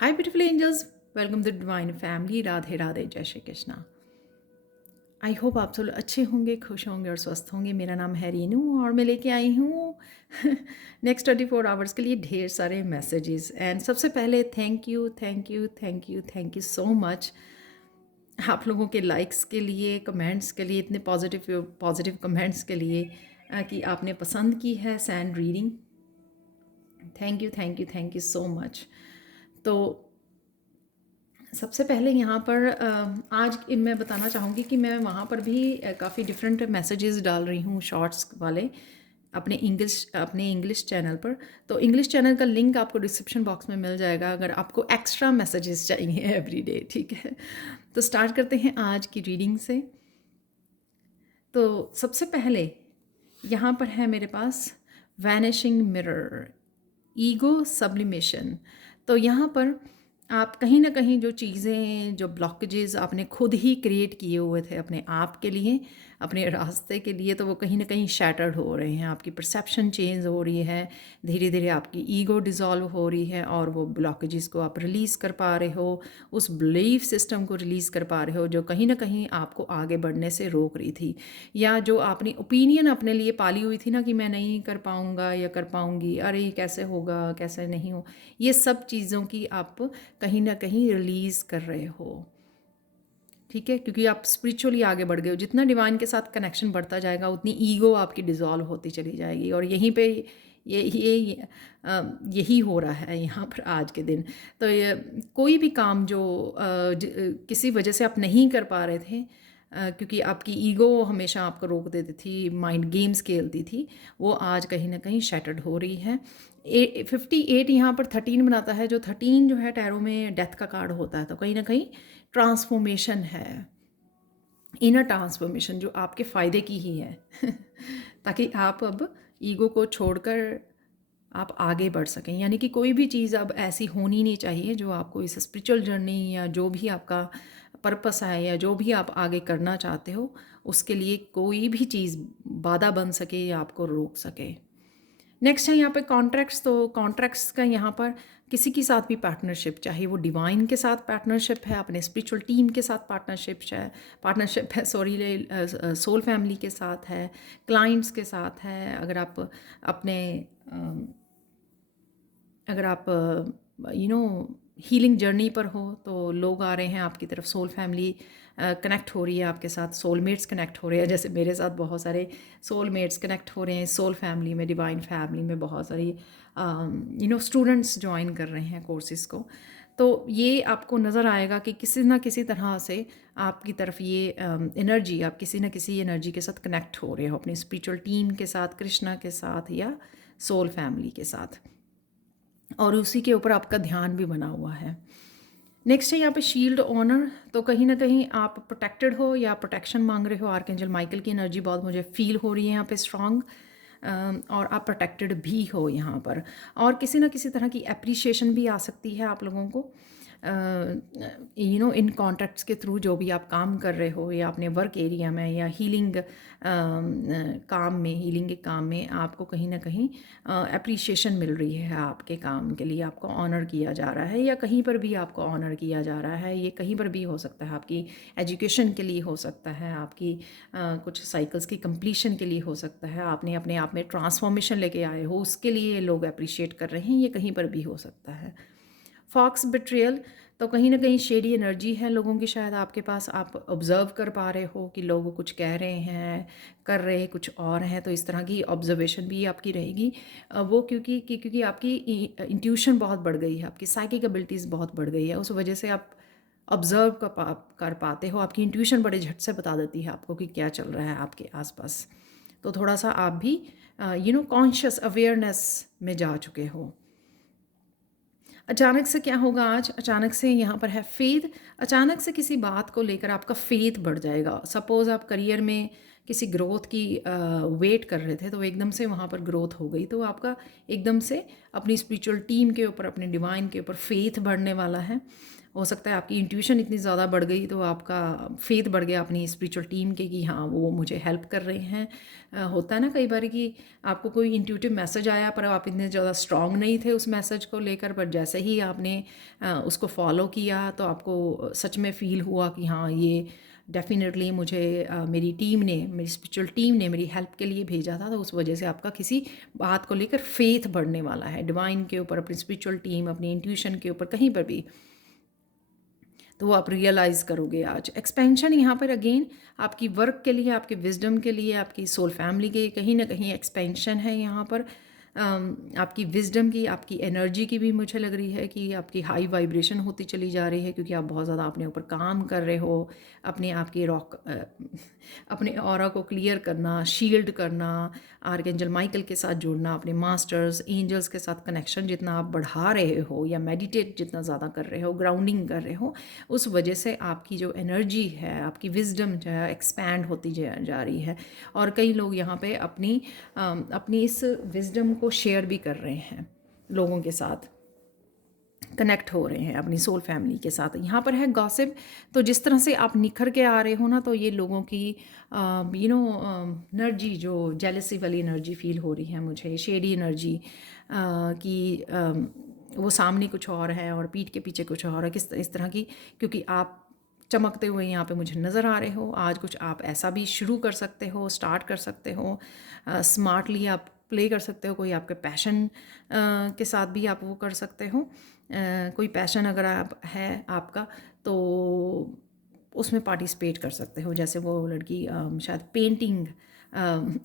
Hi beautiful angels, welcome to divine family. Radhe Radhe, जय Shri Krishna. I hope आप सब लोग अच्छे होंगे, खुश होंगे और स्वस्थ होंगे। मेरा नाम है रीनू और मैं लेके आई हूँ नेक्स्ट 24 आवर्स के लिए ढेर सारे मैसेजेस। एंड सबसे पहले thank you thank you thank you thank you so much आप लोगों के लाइक्स के लिए, कमेंट्स के लिए, इतने पॉजिटिव पॉजिटिव कमेंट्स के लिए कि आपने पसंद की है sand reading. Thank you thank you thank you so much. तो सबसे पहले यहाँ पर आज मैं बताना चाहूँगी कि मैं वहाँ पर भी काफ़ी डिफरेंट मैसेजेस डाल रही हूँ, शॉर्ट्स वाले, अपने इंग्लिश चैनल पर। तो इंग्लिश चैनल का लिंक आपको डिस्क्रिप्शन बॉक्स में मिल जाएगा अगर आपको एक्स्ट्रा मैसेजेस चाहिए एवरी डे, ठीक है। तो स्टार्ट करते हैं आज की रीडिंग से। तो सबसे पहले यहाँ पर है मेरे पास वैनिशिंग मिरर, ईगो सब्लिमेशन। तो यहाँ पर आप कहीं ना कहीं जो चीज़ें, जो ब्लॉकेजेस आपने खुद ही क्रिएट किए हुए थे अपने आप के लिए, अपने रास्ते के लिए, तो वो कहीं ना कहीं शैटर्ड हो रहे हैं। आपकी परसेप्शन चेंज हो रही है, धीरे धीरे आपकी ईगो डिज़ोल्व हो रही है और वो ब्लॉकेजेस को आप रिलीज़ कर पा रहे हो, उस बिलीफ सिस्टम को रिलीज़ कर पा रहे हो जो कहीं ना कहीं आपको आगे बढ़ने से रोक रही थी, या जो आपने ओपिनियन अपने लिए पाली हुई थी ना कि मैं नहीं कर पाऊँगा या कर पाऊँगी, अरे ये कैसे होगा, कैसे नहीं हो, ये सब चीज़ों की आप कहीं ना कहीं रिलीज़ कर रहे हो, ठीक है। क्योंकि आप स्पिरिचुअली आगे बढ़ गए हो, जितना डिवाइन के साथ कनेक्शन बढ़ता जाएगा उतनी ईगो आपकी डिज़ोल्व होती चली जाएगी। और यहीं पे यही हो रहा है यहाँ पर आज के दिन। तो ये कोई भी काम जो किसी वजह से आप नहीं कर पा रहे थे, क्योंकि आपकी ईगो हमेशा आपको रोक देती थी, माइंड गेम्स खेलती थी, वो आज कहीं ना कहीं शैटर्ड हो रही है। 58 यहाँ पर 13 बनाता है, जो 13 जो है टैरो में डेथ का कार्ड होता है। तो कहीं ना कहीं ट्रांसफॉर्मेशन है, इनर ट्रांसफॉर्मेशन जो आपके फ़ायदे की ही है ताकि आप अब ईगो को छोड़कर आप आगे बढ़ सकें। यानी कि कोई भी चीज़ अब ऐसी होनी नहीं चाहिए जो आपको इस स्पिरिचुअल जर्नी या जो भी आपका पर्पस है या जो भी आप आगे करना चाहते हो, उसके लिए कोई भी चीज़ बाधा बन सके या आपको रोक सके। नेक्स्ट है यहाँ पे कॉन्ट्रैक्ट्स। तो कॉन्ट्रैक्ट्स का यहाँ पर किसी के साथ भी पार्टनरशिप, चाहे वो डिवाइन के साथ पार्टनरशिप है, अपने स्पिरिचुअल टीम के साथ पार्टनरशिप है सॉरी, सोल फैमिली के साथ है, क्लाइंट्स के साथ है। अपने अगर आप हीलिंग जर्नी पर हो तो लोग आ रहे हैं आपकी तरफ, सोल फैमिली कनेक्ट हो रही है आपके साथ, सोलमेट्स कनेक्ट हो रहे हैं। जैसे मेरे साथ बहुत सारे सोलमेट्स कनेक्ट हो रहे हैं सोल फैमिली में, डिवाइन फैमिली में बहुत सारी स्टूडेंट्स ज्वाइन कर रहे हैं कोर्सेज़ को। तो ये आपको नज़र आएगा कि किसी ना किसी तरह से आपकी तरफ ये एनर्जी, आप किसी ना किसी एनर्जी के साथ कनेक्ट हो रहे हो, अपनी स्पिरिचुअल टीम के साथ, कृष्णा के साथ या सोल फैमिली के साथ, और उसी के ऊपर आपका ध्यान भी बना हुआ है। नेक्स्ट है यहाँ पे शील्ड ऑनर। तो कहीं ना कहीं आप प्रोटेक्टेड हो या प्रोटेक्शन मांग रहे हो। आर्कएंजल माइकल की एनर्जी बहुत मुझे फील हो रही है यहाँ पे स्ट्रांग, और आप प्रोटेक्टेड भी हो यहाँ पर। और किसी ना किसी तरह की अप्रिशिएशन भी आ सकती है आप लोगों को, इन कॉन्ट्रैक्ट्स के थ्रू, जो भी आप काम कर रहे हो या अपने वर्क एरिया में या हीलिंग के काम में आपको कहीं ना कहीं अप्रिशिएशन मिल रही है आपके काम के लिए, आपको ऑनर किया जा रहा है, या कहीं पर भी आपको ऑनर किया जा रहा है। ये कहीं पर भी हो सकता है, आपकी एजुकेशन के लिए हो सकता है, आपकी कुछ साइकिल्स की कंप्लीशन के लिए हो सकता है, आपने अपने आप में ट्रांसफॉर्मेशन लेके आए हो, उसके लिए लोग अप्रिशिएट कर रहे हैं। ये कहीं पर भी हो सकता है। Fox betrayal. तो कहीं ना कहीं शेडी एनर्जी है लोगों की, शायद आपके पास, आप ऑब्ज़र्व कर पा रहे हो कि लोग कुछ कह रहे हैं, कर रहे कुछ और हैं। तो इस तरह की ऑब्जर्वेशन भी आपकी रहेगी। वो क्योंकि आपकी इंट्यूशन बहुत बढ़ गई है, आपकी साइकिक एबिलिटीज़ बहुत बढ़ गई है, उस वजह से आप ऑब्ज़र्व कर पाते हो। आपकी इंट्यूशन बड़े झट से बता देती है आपको कि क्या चल रहा है आपके आसपास। तो थोड़ा सा आप भी कॉन्शियस अवेयरनेस में जा चुके हो। अचानक से क्या होगा आज? अचानक से यहाँ पर है फेथ। अचानक से किसी बात को लेकर आपका फेथ बढ़ जाएगा। सपोज़ आप करियर में किसी ग्रोथ की वेट कर रहे थे, तो एकदम से वहाँ पर ग्रोथ हो गई, तो आपका एकदम से अपनी स्पिरिचुअल टीम के ऊपर, अपने डिवाइन के ऊपर फेथ बढ़ने वाला है। हो सकता है आपकी इंट्यूशन इतनी ज़्यादा बढ़ गई तो आपका फेथ बढ़ गया अपनी स्पिरिचुअल टीम के कि हाँ वो मुझे हेल्प कर रहे हैं। होता है ना कई बार कि आपको कोई इंट्यूटिव मैसेज आया पर आप इतने ज़्यादा स्ट्रांग नहीं थे उस मैसेज को लेकर, पर जैसे ही आपने उसको फॉलो किया तो आपको सच में फ़ील हुआ कि हाँ ये डेफिनेटली मुझे मेरी टीम ने, मेरी स्पिरिचुअल टीम ने मेरी हेल्प के लिए भेजा था। तो उस वजह से आपका किसी बात को लेकर फेथ बढ़ने वाला है डिवाइन के ऊपर, अपनी स्पिरिचुअल टीम, अपनी इंट्यूशन के ऊपर, कहीं पर भी। तो वो आप रियलाइज़ करोगे आज। एक्सपेंशन यहाँ पर अगेन आपकी वर्क के लिए, आपके विजडम के लिए, आपकी सोल फैमिली के कहीं ना कहीं एक्सपेंशन है यहाँ पर। आपकी विजडम की, आपकी एनर्जी की भी मुझे लग रही है कि आपकी हाई वाइब्रेशन होती चली जा रही है, क्योंकि आप बहुत ज़्यादा अपने ऊपर काम कर रहे हो। अपने आप की अपने ऑरा को क्लियर करना, शील्ड करना, आर्कएंजल माइकल के साथ जुड़ना, अपने मास्टर्स एंजल्स के साथ कनेक्शन जितना आप बढ़ा रहे हो या मेडिटेट जितना ज़्यादा कर रहे हो, ग्राउंडिंग कर रहे हो, उस वजह से आपकी जो एनर्जी है, आपकी विजडम जो है एक्सपैंड होती जा रही है। और कई लोग यहाँ पे अपनी इस विजडम को शेयर भी कर रहे हैं, लोगों के साथ कनेक्ट हो रहे हैं अपनी सोल फैमिली के साथ। यहाँ पर है गॉसिप। तो जिस तरह से आप निखर के आ रहे हो ना, तो ये लोगों की एनर्जी जो जेलसी वाली एनर्जी फील हो रही है मुझे, शेडी एनर्जी की, वो सामने कुछ और है और पीठ के पीछे कुछ और है, इस तरह की। क्योंकि आप चमकते हुए यहाँ पे मुझे नज़र आ रहे हो। आज कुछ आप ऐसा भी शुरू कर सकते हो, स्टार्ट कर सकते हो, स्मार्टली आप प्ले कर सकते हो। कोई आपके पैशन के साथ भी आप वो कर सकते हो। कोई पैशन अगर आप है आपका तो उसमें पार्टिसिपेट कर सकते हो। जैसे वो लड़की शायद पेंटिंग,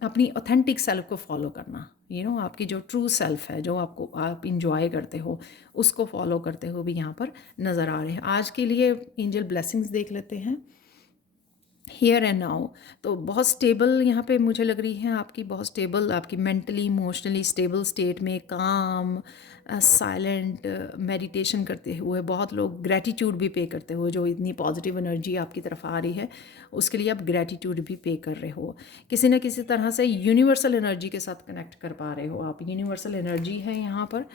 अपनी ऑथेंटिक सेल्फ को फॉलो करना, आपकी जो ट्रू सेल्फ है, जो आप इंजॉय करते हो, उसको फॉलो करते हो भी यहाँ पर नज़र आ रहे हैं। आज के लिए एंजल ब्लेसिंग्स देख लेते हैं, हियर एंड नाउ। तो बहुत स्टेबल यहाँ पे मुझे लग रही है आपकी, बहुत स्टेबल, आपकी मेंटली इमोशनली स्टेबल स्टेट में, काम साइलेंट मेडिटेशन करते हुए। बहुत लोग ग्रैटिट्यूड भी पे करते हुए, जो इतनी पॉजिटिव एनर्जी आपकी तरफ आ रही है उसके लिए आप ग्रैटिट्यूड भी पे कर रहे हो। किसी न किसी तरह से यूनिवर्सल एनर्जी के साथ कनेक्ट कर पा रहे हो आप। यूनिवर्सल एनर्जी है यहाँ पर,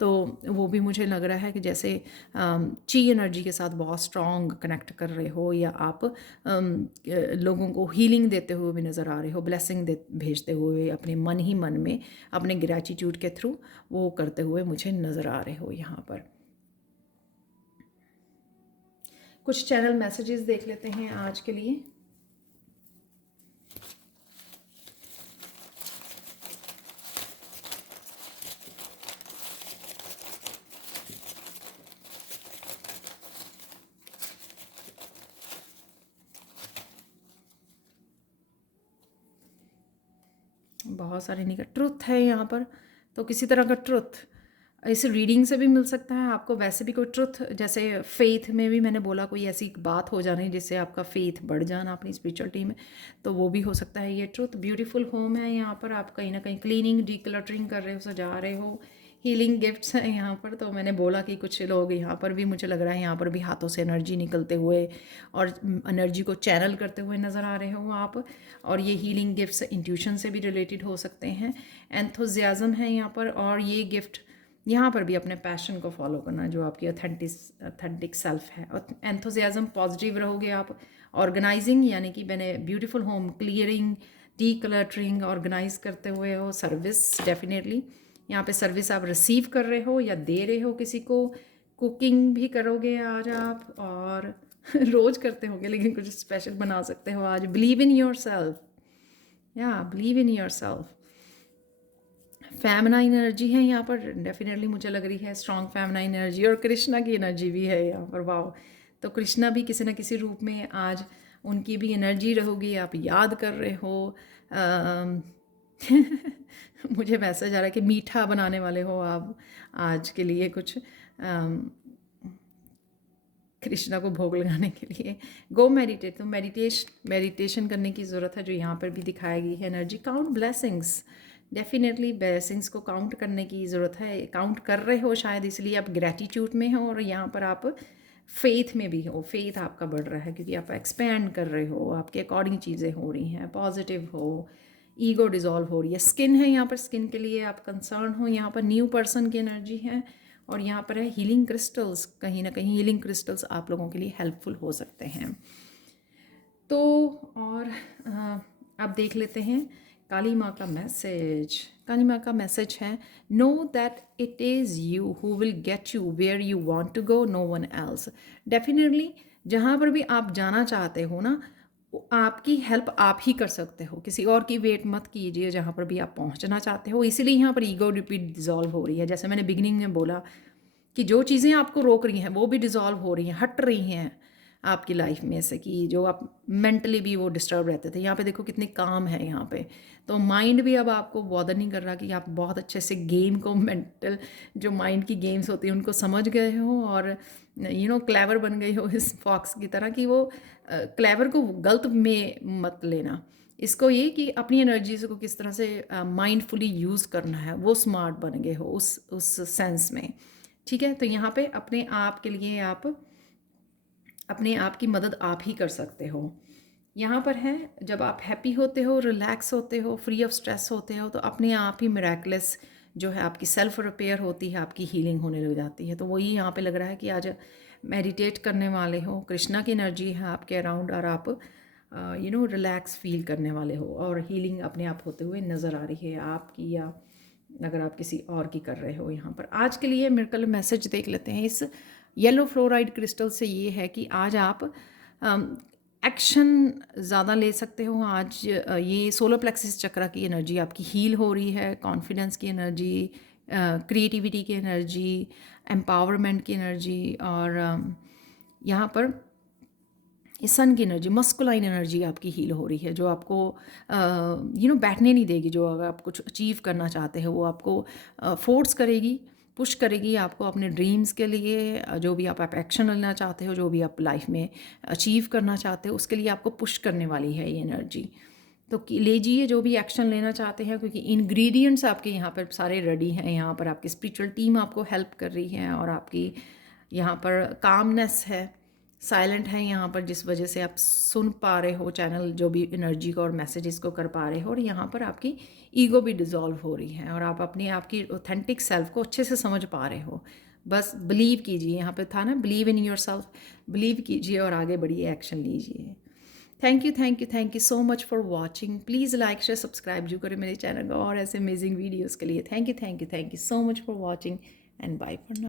तो वो भी मुझे लग रहा है कि जैसे ची एनर्जी के साथ बहुत स्ट्रॉन्ग कनेक्ट कर रहे हो, या आप लोगों को हीलिंग देते हुए भी नज़र आ रहे हो, ब्लेसिंग भेजते हुए अपने मन ही मन में, अपने ग्रैटिट्यूड के थ्रू वो करते हुए मुझे नज़र आ रहे हो। यहाँ पर कुछ चैनल मैसेजेस देख लेते हैं आज के लिए। बहुत सारे निकल ट्रुथ है यहाँ पर, तो किसी तरह का ट्रुथ इस रीडिंग से भी मिल सकता है आपको। वैसे भी कोई ट्रुथ, जैसे फेथ में भी मैंने बोला कोई ऐसी बात हो जानी जिससे आपका फेथ बढ़ जाना अपनी स्पिरिचुअलिटी में, तो वो भी हो सकता है ये ट्रुथ। ब्यूटीफुल होम है यहाँ पर, आप कहीं ना कहीं क्लीनिंग डीक्लटरिंग कर रहे हो, सजा रहे हो। हीलिंग गिफ्ट्स हैं यहाँ पर। तो मैंने बोला कि कुछ लोग यहाँ पर भी मुझे लग रहा है यहाँ पर भी हाथों से एनर्जी निकलते हुए और एनर्जी को चैनल करते हुए नज़र आ रहे हो आप। और ये हीलिंग गिफ्ट्स इंट्यूशन से भी रिलेटेड हो सकते हैं। एंथुजियाज़म है यहाँ पर, और ये गिफ्ट यहाँ पर भी अपने पैशन को फॉलो करना, जो आपकी ऑथेंटिक सेल्फ है। एंथुजियाज़म पॉजिटिव रहोगे आप। ऑर्गेनाइजिंग, यानी कि मैंने beautiful home clearing, decluttering, organise करते हुए हो। सर्विस, डेफिनेटली यहाँ पे सर्विस आप रिसीव कर रहे हो या दे रहे हो किसी को। कुकिंग भी करोगे आज आप, और रोज़ करते होंगे लेकिन कुछ स्पेशल बना सकते हो आज। बिलीव इन योर सेल्फ, या believe in your self. Feminine energy है यहाँ पर, डेफिनेटली मुझे लग रही है स्ट्रॉन्ग फेमिनाइन एनर्जी, और कृष्णा की एनर्जी भी है यहाँ पर। वाओ, तो कृष्णा भी किसी न किसी रूप में आज उनकी भी एनर्जी रहोगी, आप याद कर रहे हो। मुझे मैसेज आ रहा है कि मीठा बनाने वाले हो आप आज के लिए कुछ कृष्णा को भोग लगाने के लिए। गो मेडिटेट, तो मेडिटेशन करने की ज़रूरत है, जो यहाँ पर भी दिखाई गई है energy. Count blessings, definitely blessings को काउंट करने की ज़रूरत है। काउंट कर रहे हो शायद, इसलिए आप ग्रैटिट्यूड में हो, और यहाँ पर आप फेथ में भी हो। फेथ आपका बढ़ रहा है क्योंकि आप एक्सपैंड कर रहे हो, आपके अकॉर्डिंग चीज़ें हो रही हैं, पॉजिटिव हो, ईगो डिज़ोल्व हो रही है। स्किन है यहाँ पर, स्किन के लिए आप कंसर्न हो। यहाँ पर न्यू पर्सन की एनर्जी है, और यहाँ पर है हीलिंग क्रिस्टल्स, कहीं ना कहीं हीलिंग क्रिस्टल्स आप लोगों के लिए हेल्पफुल हो सकते हैं। तो और आप देख लेते हैं काली माँ का मैसेज। काली माँ का मैसेज है, know that it is you who will get you where you want to go, no one else. Definitely जहाँ पर भी आप जाना चाहते हो ना, आपकी हेल्प आप ही कर सकते हो, किसी और की वेट मत कीजिए जहाँ पर भी आप पहुँचना चाहते हो। इसीलिए यहाँ पर ईगो डिसॉल्व हो रही है। जैसे मैंने बिगिनिंग में बोला कि जो चीज़ें आपको रोक रही हैं वो भी डिसॉल्व हो रही हैं, हट रही हैं आपकी लाइफ में से, कि जो आप मेंटली भी वो डिस्टर्ब रहते थे। यहाँ पे देखो कितने काम है यहाँ पे। तो माइंड भी अब आपको बॉदर नहीं कर रहा कि आप बहुत अच्छे से गेम को, मेंटल जो माइंड की गेम्स होती हैं उनको समझ गए हो और क्लेवर बन गई हो इस फॉक्स की तरह, कि वो क्लेवर को गलत में मत लेना। इसको ये कि अपनी एनर्जीज को किस तरह से माइंडफुली यूज़ करना है, वो स्मार्ट बन गए हो उस सेंस में। ठीक है, तो यहाँ पे अपने आप के लिए आप अपने आप की मदद आप ही कर सकते हो। यहाँ पर है, जब आप हैप्पी होते हो, रिलैक्स होते हो, फ्री ऑफ स्ट्रेस होते हो, तो अपने आप ही मिराकुलस जो है आपकी सेल्फ रिपेयर होती है, आपकी हीलिंग होने लग जाती है। तो वही यहाँ पे लग रहा है कि आज मेडिटेट करने वाले हो, कृष्णा की एनर्जी है आपके अराउंड, और आप रिलैक्स फील करने वाले हो, और हीलिंग अपने आप होते हुए नज़र आ रही है आपकी, या अगर आप किसी और की कर रहे हो। यहाँ पर आज के लिए मिरेकल मैसेज देख लेते हैं इस येलो फ्लोराइड क्रिस्टल से। ये है कि आज आप एक्शन ज़्यादा ले सकते हो। आज ये सोलर प्लेक्सिस चक्रा की एनर्जी आपकी हील हो रही है, कॉन्फिडेंस की एनर्जी, क्रिएटिविटी की एनर्जी, एम्पावरमेंट की एनर्जी, और यहाँ पर इस सन की एनर्जी, मस्कुलाइन एनर्जी आपकी हील हो रही है, जो आपको बैठने नहीं देगी। जो अगर आप कुछ अचीव करना चाहते हो वो आपको फोर्स करेगी, पुश करेगी आपको अपने ड्रीम्स के लिए। जो भी आप एक्शन लेना चाहते हो, जो भी आप लाइफ में अचीव करना चाहते हो, उसके लिए आपको पुश करने वाली है ये एनर्जी। तो लीजिए जो भी एक्शन लेना चाहते हैं, क्योंकि इंग्रेडिएंट्स आपके यहाँ पर सारे रेडी हैं। यहाँ पर आपकी स्पिरिचुअल टीम आपको हेल्प कर रही है, और आपकी यहाँ पर कामनेस है, साइलेंट है यहाँ पर, जिस वजह से आप सुन पा रहे हो चैनल जो भी एनर्जी को और मैसेजेस को कर पा रहे हो। और यहाँ पर आपकी ईगो भी डिसॉल्व हो रही है, और आप अपने आपकी ऑथेंटिक सेल्फ को अच्छे से समझ पा रहे हो। बस बिलीव कीजिए, यहाँ पे था ना, believe in your self, believe कीजिए और आगे बढ़िए, एक्शन लीजिए। Thank you so much for watching. Please like share subscribe जो करें मेरे चैनल को और ऐसे अमेजिंग वीडियोज़ के लिए। Thank you so much for watching, and bye for now.